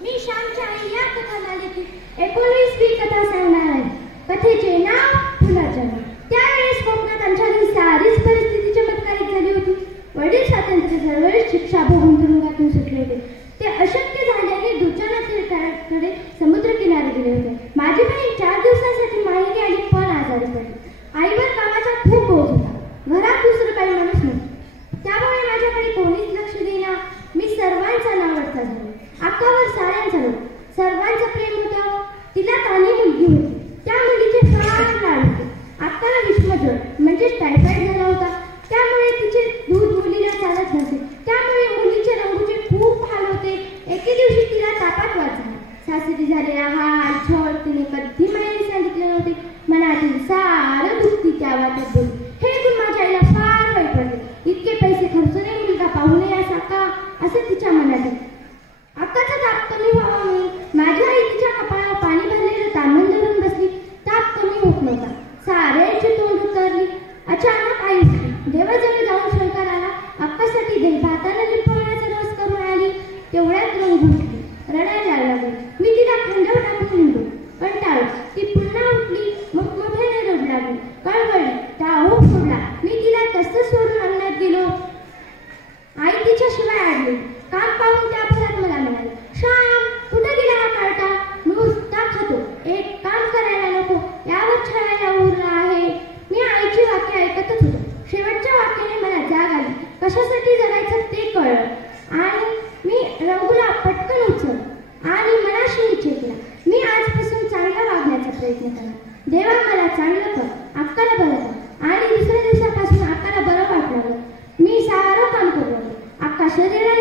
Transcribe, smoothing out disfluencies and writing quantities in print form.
मी श्यामची आई या कथामालेतील 19वी कथा सांगणार आहे. कथेचे नाव फुलाच्या. त्यावेळेस कोकणात आमच्याकडे सारीच परिस्थिती चमत्कारिक झाली होती. वडील स्वातंत्र्य चळवळीत शिक्षा भोगून तुरुंगातून सुटले होते. ते अशक्य झाल्याने दुचाना तीर्थाकडे समुद्र किनारे गेले होते. माझी बहीण 4 दिवसांसाठी माहेरी आली, पण आजारी पडली. आईवर कामाचा खूप बोझ होता. घरात दुसरं काही माणूस नव्हतं. त्यामुळे माझ्याकडे कोणीच लक्ष देईना. मी सर्वांचा नावडता झालो. अक्कावर साऱ्यांचा लोक, सर्वांचं प्रेम होतं. तिला तानी मुलगी होती. त्या मुलीचे फार लाड होते. अक्काला विषमज्वर म्हणजेच टायफॉइड झाला होता. त्यामुळे तिचे दूध मुलीला चालत नसे. त्यामुळे मुलीचे रंगूचे खूप हाल होते. एके दिवशी तिला तापात वाच झाला. सासरी झालेला हाल छळ तिने कधी मायेने सांगितले नव्हते. मनातील सारं दुःख त्या वाटत बोलली. हे ऐकून माझ्या आईला फार वाईट वाटले. इतके पैसे खर्चून मुलगा पाहू नये असा का, असे तिच्या मनात आले. अक्काचा ताप कमी व्हावा म्हणून माझी आई तिच्या कपाळावर पाणी भरलेलं तांबण धरून बसली. ताप कमी होत नव्हता. साऱ्यांची तोंड उतरली. अचानक आई उठली. देवाजवळ जाऊन शंकर आला. अक्कासाठी भाताने लिंबवण्याचा रस करून आली. तेवढ्यात रंग उठली. रडायला लागली. मी तिला खांद्यावर टाकून निघलो. कंटाळली. ती पुन्हा उठली. मोठमोठ्याने रडू लागली. कळवळली. टाळून सोडला. मी तिला तसंच सोडून अंगणात गेलो. आई तिच्याशिवाय आडली. काम पाहून त्या भरात मला म्हणाली, श्याम कुठे गेला हा कार्टा? नुसता खातो, एक काम करायला नको, यावर छळायला उरला आहे. मी आईची वाक्य ऐकतच होतो. शेवटच्या वाक्याने मला जाग आली. कशासाठी जगायचं ते कळलं आणि मी रंगूला पटकन उचललं आणि मनाशी निश्चय केला, मी आजपासून चांगला वागण्याचा प्रयत्न करणार. देवा मला चांगलं कर, अक्काला बरं कर. आणि दुसऱ्या दिवसापासून अक्काला बरं वाटलं. मी सारं काम करू लागलो. अक्का शरीराने